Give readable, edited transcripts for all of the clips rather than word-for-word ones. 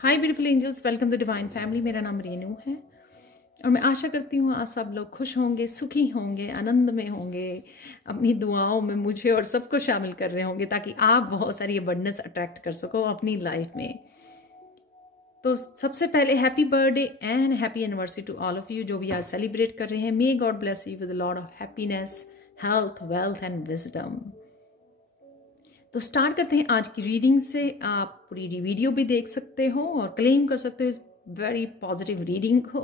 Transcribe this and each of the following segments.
Hi beautiful angels, welcome to divine family. मेरा नाम रेनू है और मैं आशा करती हूँ आप सब लोग खुश होंगे, सुखी होंगे, आनंद में होंगे, अपनी दुआओं में मुझे और सबको शामिल कर रहे होंगे ताकि आप बहुत सारी अबंडेंस अट्रैक्ट कर सको अपनी लाइफ में। तो सबसे पहले happy birthday and happy anniversary to all of you जो भी आज सेलिब्रेट कर रहे हैं। May God bless you with a lot of happiness, health, wealth and wisdom. तो स्टार्ट करते हैं आज की रीडिंग से। आप पूरी वीडियो भी देख सकते हो और क्लेम कर सकते हो इस वेरी पॉजिटिव रीडिंग को।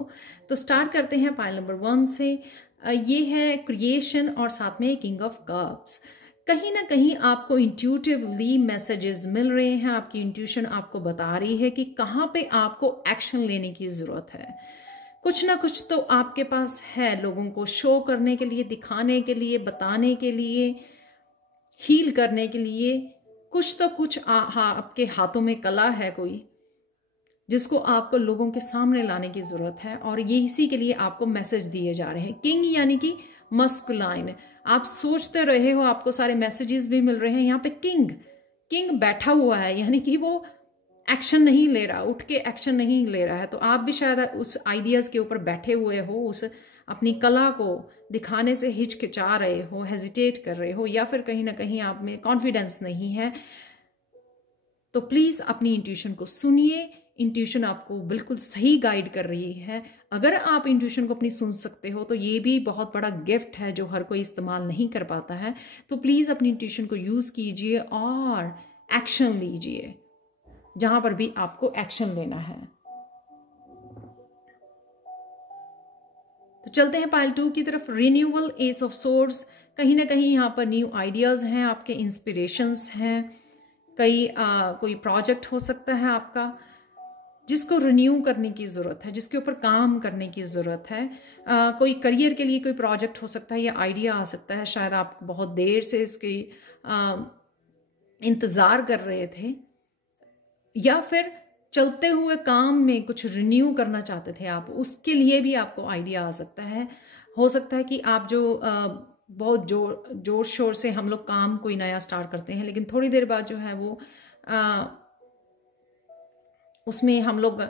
तो स्टार्ट करते हैं पाइल नंबर 1 से। ये है क्रिएशन और साथ में किंग ऑफ कप्स। कहीं ना कहीं आपको इंट्यूटिवली मैसेजेस मिल रहे हैं, आपकी इंट्यूशन आपको बता रही है कि कहाँ पे आपको एक्शन लेने की ज़रूरत है। कुछ ना कुछ तो आपके पास है लोगों को शो करने के लिए, दिखाने के लिए, बताने के लिए, हील करने के लिए। कुछ तो कुछ आपके हाथों में कला है कोई जिसको आपको लोगों के सामने लाने की जरूरत है और ये इसी के लिए आपको मैसेज दिए जा रहे हैं। किंग यानी कि मस्कुलाइन। आप सोचते रहे हो आपको सारे मैसेजेस भी मिल रहे हैं। यहाँ पे किंग बैठा हुआ है यानी कि वो एक्शन नहीं ले रहा, उठ के एक्शन नहीं ले रहा है। तो आप भी शायद उस आइडियाज के ऊपर बैठे हुए हो, उस अपनी कला को दिखाने से हिचकिचा रहे हो, हेजिटेट कर रहे हो, या फिर कहीं ना कहीं आप में कॉन्फिडेंस नहीं है। तो प्लीज अपनी इंट्यूशन को सुनिए। इंट्यूशन आपको बिल्कुल सही गाइड कर रही है। अगर आप इंट्यूशन को अपनी सुन सकते हो तो ये भी बहुत बड़ा गिफ्ट है जो हर कोई इस्तेमाल नहीं कर पाता है। तो प्लीज अपनी इंट्यूशन को यूज कीजिए और एक्शन लीजिए जहां पर भी आपको एक्शन लेना है। तो चलते हैं पाइल 2 की तरफ। Renewal, S of swords. कहीं ना कहीं यहाँ पर न्यू आइडियाज हैं, आपके इंस्पिरेशंस हैं। कोई प्रोजेक्ट हो सकता है आपका जिसको रिन्यू करने की ज़रूरत है, जिसके ऊपर काम करने की ज़रूरत है। कोई करियर के लिए कोई प्रोजेक्ट हो सकता है या आइडिया आ सकता है। शायद आप बहुत देर से इसके इंतज़ार कर रहे थे या फिर चलते हुए काम में कुछ रिन्यू करना चाहते थे आप, उसके लिए भी आपको आइडिया आ सकता है। हो सकता है कि आप जो बहुत जोर शोर से हम लोग काम कोई नया स्टार्ट करते हैं लेकिन थोड़ी देर बाद जो है वो उसमें हम लोग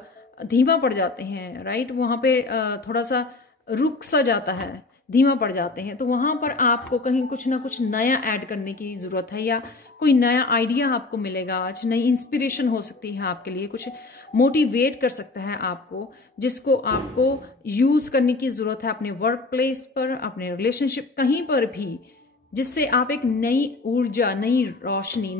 धीमा पड़ जाते हैं, राइट। वहाँ पे थोड़ा सा रुक सा जाता है, धीमा पड़ जाते हैं। तो वहाँ पर आपको कहीं कुछ ना कुछ नया ऐड करने की ज़रूरत है या कोई नया आइडिया आपको मिलेगा आज। नई इंस्पिरेशन हो सकती है आपके लिए, कुछ मोटिवेट कर सकता है आपको, जिसको आपको यूज़ करने की ज़रूरत है अपने वर्क प्लेस पर, अपने रिलेशनशिप, कहीं पर भी, जिससे आप एक नई ऊर्जा, नई रोशनी,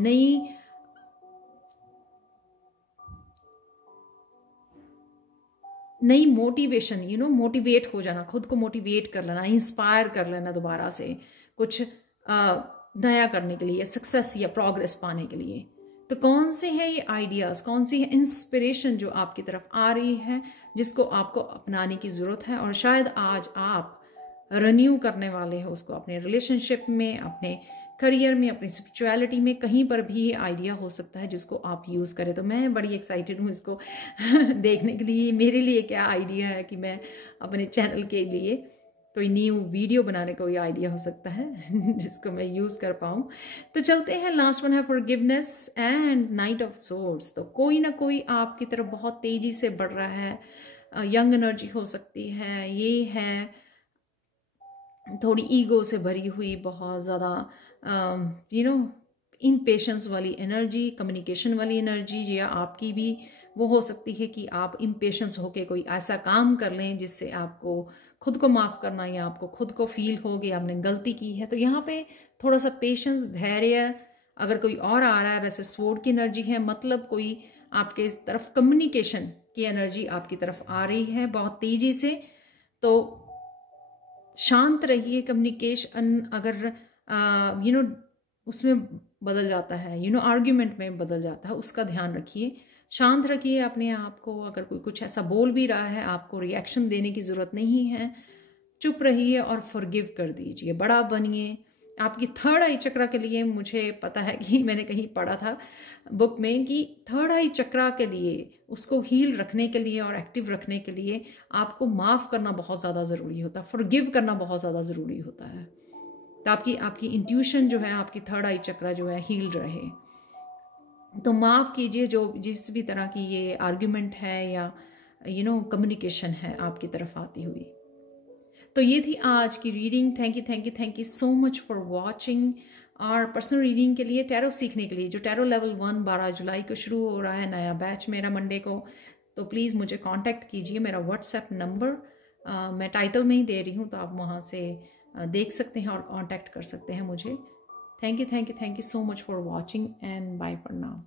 नई मोटिवेशन, मोटिवेट हो जाना, खुद को मोटिवेट कर लेना, इंस्पायर कर लेना दोबारा से कुछ नया करने के लिए, सक्सेस या प्रोग्रेस पाने के लिए। तो कौन से हैं ये आइडियाज, कौन सी है इंस्पिरेशन जो आपकी तरफ आ रही है जिसको आपको अपनाने की जरूरत है। और शायद आज आप रिन्यू करने वाले हो उसको अपने रिलेशनशिप में, अपने करियर में, अपनी स्पिरिचुअलिटी में, कहीं पर भी आइडिया हो सकता है जिसको आप यूज़ करें। तो मैं बड़ी एक्साइटेड हूँ इसको देखने के लिए। मेरे लिए क्या आइडिया है कि मैं अपने चैनल के लिए कोई न्यू वीडियो बनाने का कोई आइडिया हो सकता है जिसको मैं यूज़ कर पाऊँ। तो चलते हैं, लास्ट वन है forgiveness and night of swords. तो कोई ना कोई आपकी तरफ बहुत तेज़ी से बढ़ रहा है, यंग एनर्जी हो सकती है, ये है थोड़ी ईगो से भरी हुई, बहुत ज़्यादा इम्पेशंस वाली एनर्जी, कम्युनिकेशन वाली एनर्जी, या आपकी भी वो हो सकती है कि आप इम्पेशंस होके कोई ऐसा काम कर लें जिससे आपको खुद को माफ़ करना या आपको खुद को फील हो कि आपने गलती की है। तो यहाँ पे थोड़ा सा पेशेंस, धैर्य। अगर कोई और आ रहा है, वैसे स्वॉर्ड की एनर्जी है, मतलब कोई आपके तरफ कम्युनिकेशन की एनर्जी आपकी तरफ आ रही है बहुत तेज़ी से। तो शांत रहिए। कम्युनिकेशन अगर उसमें बदल जाता है, आर्ग्यूमेंट में बदल जाता है, उसका ध्यान रखिए। शांत रखिए अपने आप को। अगर कोई कुछ ऐसा बोल भी रहा है, आपको रिएक्शन देने की ज़रूरत नहीं है। चुप रहिए और फॉरगिव कर दीजिए, बड़ा बनिए। आपकी थर्ड आई चक्रा के लिए मुझे पता है कि मैंने कहीं पढ़ा था बुक में कि थर्ड आई चक्रा के लिए, उसको हील रखने के लिए और एक्टिव रखने के लिए आपको माफ़ करना बहुत ज़्यादा ज़रूरी होता है, फॉरगिव करना बहुत ज़्यादा ज़रूरी होता है। तो आपकी इंट्यूशन जो है, आपकी थर्ड आई चक्रा जो है, हील रहे। तो माफ़ कीजिए जो जिस भी तरह की ये आर्ग्यूमेंट है या कम्युनिकेशन है आपकी तरफ आती हुई। तो ये थी आज की reading. Thank you so much for watching. और पर्सनल रीडिंग के लिए, टैरो सीखने के लिए, जो टैरो लेवल 1 12 जुलाई को शुरू हो रहा है नया बैच मेरा मंडे को, तो प्लीज़ मुझे कांटेक्ट कीजिए। मेरा व्हाट्सएप नंबर मैं टाइटल में ही दे रही हूँ, तो आप वहाँ से देख सकते हैं और कांटेक्ट कर सकते हैं मुझे। Thank you so much for watching and bye for now.